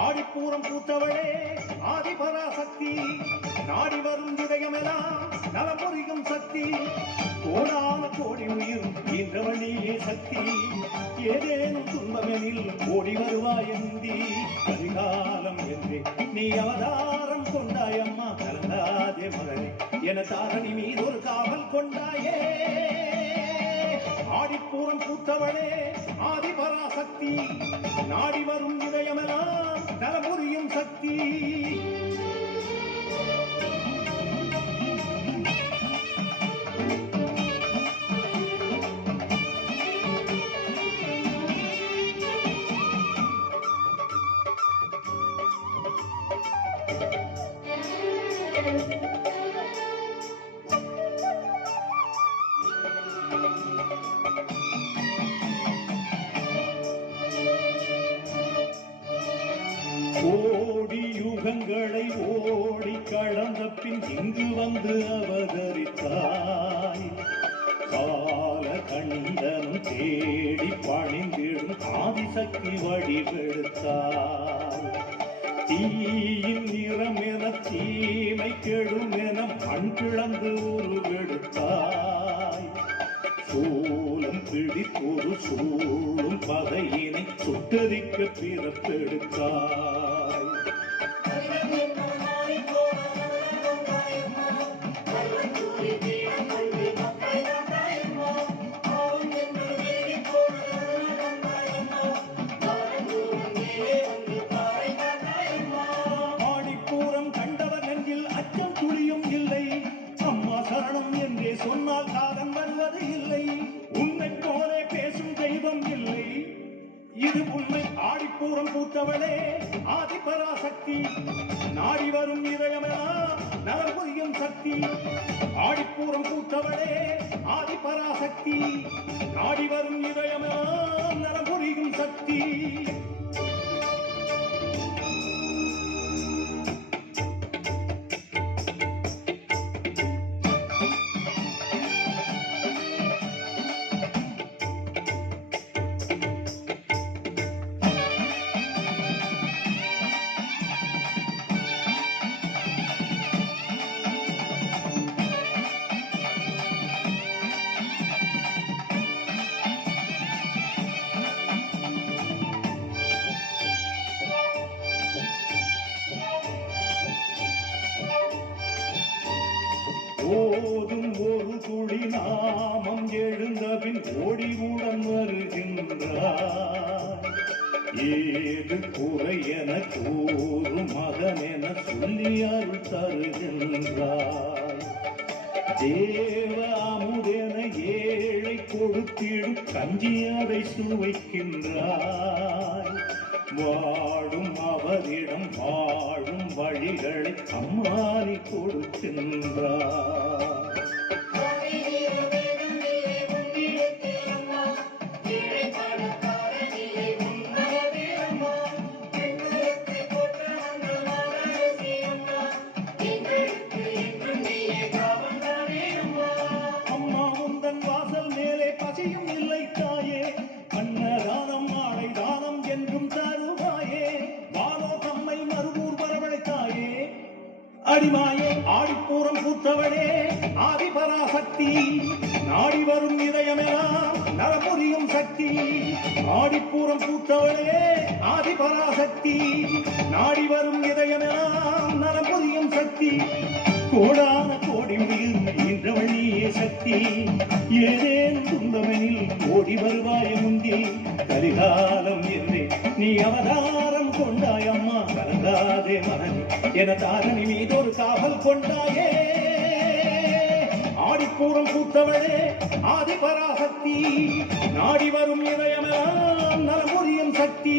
ஆடிப்பூரம் பூத்தவளே ஆதிபராசக்தி நாடி வரும் இதயமெல்லாம் நலம் புரியும் சக்தி கோடான கோடி உயிர் ஈன்றவழியே சக்தி ஏதேனும் துன்பமெனில் ஓடி வருவாயந்தி கரிகாலம் என்றே நீ அவதாரம் கொண்டாயம்மா கலந்தாதே மகளே என தாரணி மீது ஒரு காவல் கொண்டாயே ஆடிப்பூரம் பூத்தவளே ஆதிபராசக்தி நாடி வரும் இதயமெல்லாம் நலமுறியும் சக்தி கோடி யுகங்களை ஓடி கடந்த பின் இங்கு வந்து அவதரித்தாய் கால கண்டனம் தேடி பணிந்திடும் ஆதிசக்தி வடிவெடுத்தாய் தீயின் நிறமென தீமை கெடுமென மண் கிளந்து உருவெடுத்தாய் சூலம் பிடித்தொரு சூழும் பகையினை சுட்டரிக்க பிறப்பெடுத்தாய் ஆடிப்பூரம் கண்டவர் நெஞ்சில் அச்சம் துளியும் இல்லை அம்மா சரணம் என்றே சொன்னால் காதம் வருவது இல்லை உன்னை போலே பேசும் தெய்வம் இல்லை இது உண்மை ஆடிப்பூரம் பூத்தவளே ஆதிபராசக்தி நாடி வரும் இதயமெல்லாம் நலம் புரியும் சக்தி ஆடிப்பூரம் பூத்தவளே ஆதிபராசக்தி நாடி வரும் இதயமெல்லாம் நலம் புரியும் சக்தி ஓதும் ஒரு துளி நாமம் எழுந்தபின் ஓடிவுடன் வருகின்றார் ஏது குறை என கூறும் மகன் என சொல்லி அருள் தருகின்றார் தேவ அமுதென ஏழை கொடுத்திடும் கஞ்சியதை சுவைக்கின்றார் வாழும் அவரிடம் வாழும் வழிகளை அம்மானி கொடுக்கின்றார் அம்மா உந்தன் வாசல் மேலே பசியும் இல்லை தாயே அன்னதானம் நாளை தானம் என்றும் தருவாயே வானோ தம்மை மறுபூர் வரவழைத்தாயே அடிமாயே ஆடிப்பூரம் பூத்தவளே ஆதிபராசக்தி நாடி வரும் இதயமெல்லாம் நலமுறியும் சக்தி ஆடிப்பூரம் பூத்தவளே ஆதிபராசக்தி நாடி வரும் இதயமெல்லாம் நலமுறியும் சக்தி கோடான கோடி உயிர் ஈன்றவழியே சக்தி ஏதேனும் துன்பமெனில் ஓடி வருவாய முந்தி கரிகாலம் என்றே நீ அவதாரம் கொண்டாய் அம்மா கலங்காதே மகன் என தாரணி மீது ஒரு காவல் கொண்டாயே ஆடிப்பூரம் பூத்தவளே ஆதிபராசக்தி நாடி வரும் இதயமெல்லாம் நலமுறியும் சக்தி